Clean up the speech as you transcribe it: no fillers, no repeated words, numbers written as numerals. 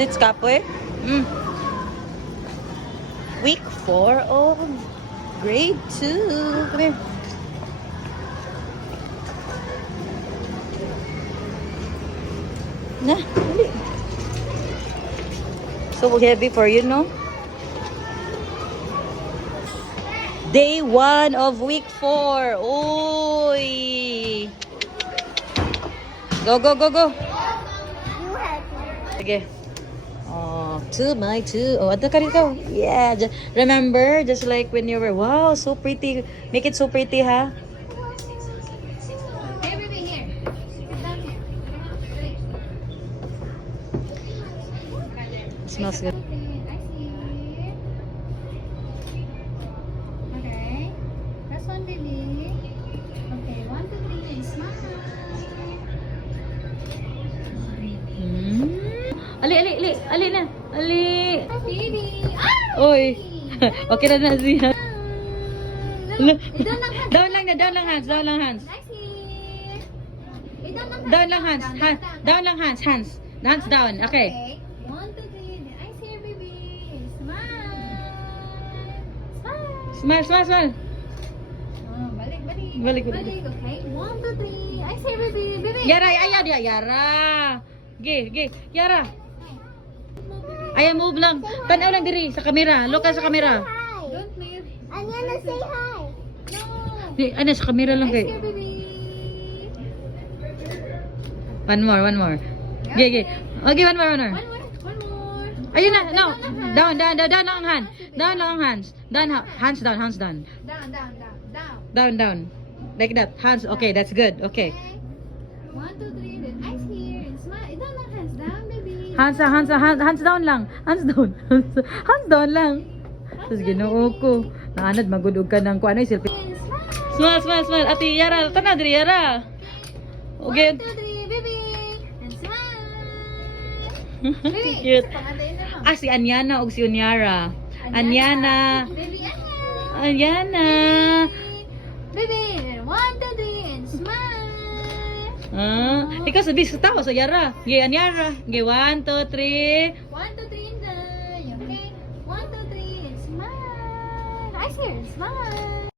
it Kapoy? Week 4 of grade 2. Come here. Na, dali. So heavy for you, no? Day 1 of week 4. Uy! Go, go, go, go. Okay. Oh, 2 by 2. Oh, ato ka dito. Yeah. Remember, just like when you were, wow, so pretty. Make it so pretty, ha? Hey, baby, here. Sit down here. Smells good. I see. Okay. Press one, baby. Okay, 1, 2, 3, and smile. Ali, ali, ali. Ali na. Ali. Baby. Oy. Okay na na siya. Down lang hands. Down lang hands. Down lang hands. I see. Down lang hands. Down lang hands. Hands. Hands down. Okay. 1, 2, 3. Then I see your baby. Smile. Smile. Smile, smile, smile. Oh, balik, balik. Balik, balik. Balik, okay? 1, 2, 3. I see your baby. Baby. Yara, ayaw dia. Yara. Ge. Yara. Ayaw move lang. Tanaw lang diri sa kamera. Look sa kamera. Don't move. Anyana, say hi. No. Di, ano, sa kamera lang I see kay. your baby. One more. Ge. Okay, one more. One more. Ayun na, no. Down ang hand. Down lang ang hands. Hands down. Down. Like that. Hands. Okay, that's good. Okay. 1, 2, 3. Then eyes here and smile. Down lang, hands down, baby. Hands down lang. Hands down lang. Tapos ginoo ko. Naanad, magudog ka ng kuano, selfie. And smile. Smile. Ate, Yara. Tanaw diri, Yara. 1, Okay. 2, 3, baby. And smile. Baby. Cute. Pangantayin na lang. Ah, si Anyana o si Unyara. Anyana. Baby, Anyana. Baby, 1, 2, 3, and smile. Ah, ikaw sabi sa tao sa Yara. Ge, Anyara. Ge, 1, 2, 3. 1, 2, 3, and die. Okay. 1, 2, 3, and smile. Eyes here, smile.